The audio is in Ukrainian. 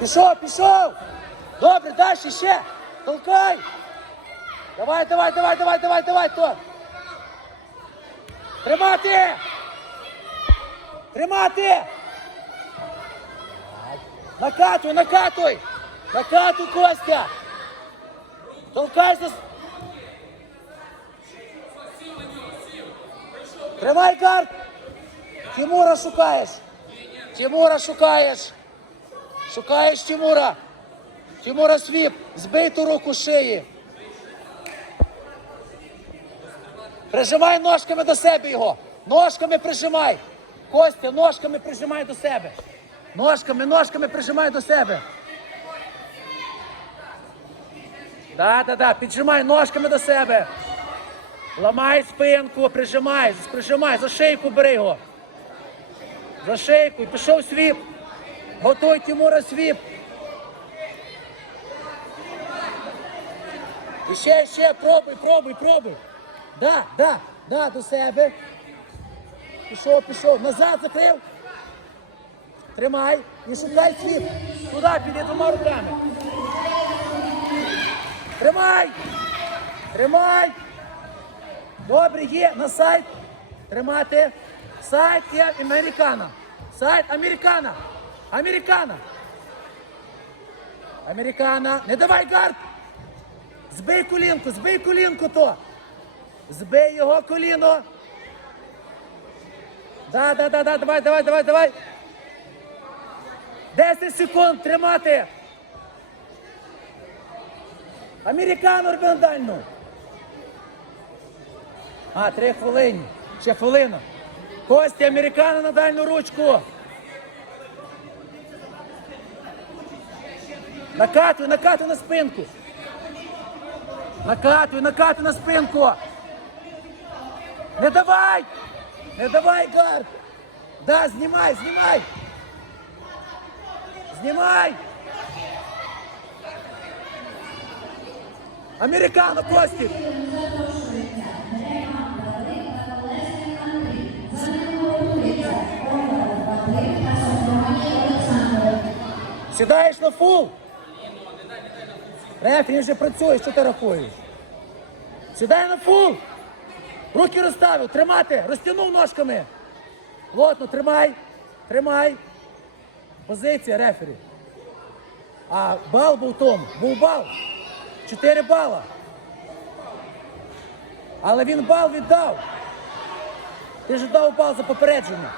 Пішов, пішов. Добре, далі ще. Толкай. Давай, давай, давай, давай, давай, давай, то. Тримати. Тримати. Накатуй, накатуй. Накатуй, Костя. Толкайся. з- Тримай карт. Тимура шукаєш. Тимура шукаєш. Шукаєш Тимура. Тимура свіп. Збий ту руку шиї. Прижимай ножками до себе його. Ножками прижимай. Костя, ножками прижимай до себе. Ножками, ножками прижимай до себе. Да, да, да, піджимай ножками до себе. Ламай спинку, прижимай, прижимай, за шийку бери його. За шийку, пішов свіп. Готуй Тимура свіп. І ще, ще, пробуй, пробуй, пробуй. Да, да, да, до себе. Пішов, пішов. Назад закрив. Тримай і шукай свіп. Туди піди двома руками. Тримай! Тримай! Добре, є на сайт. Тримати. Сайт є американа. Сайт американа. Американа. Американа. Не давай гард. Збий колінку, збий колінку то. Збий його коліно. Да, да, да, да, давай, давай, давай, давай. 10 секунд тримати. Американу на. А, три хвилини. Ще хвилина. Костя, американо на дальню ручку. Накатуй, накатуй на спинку. Накатуй, накатуй на спинку. Не давай! Не давай, гард! Да, знімай, знімай! Знімай! Американо, Костік! Сідаєш на фул. Рефі, він вже працює, що ти рахуєш? Сідай на фул. Руки розставив, тримати, розтягнув ножками. Плотно, тримай, тримай. Позиція рефері. А бал був тому, був бал. Чотири бала. Але він бал віддав. Ти ж дав бал за попередження.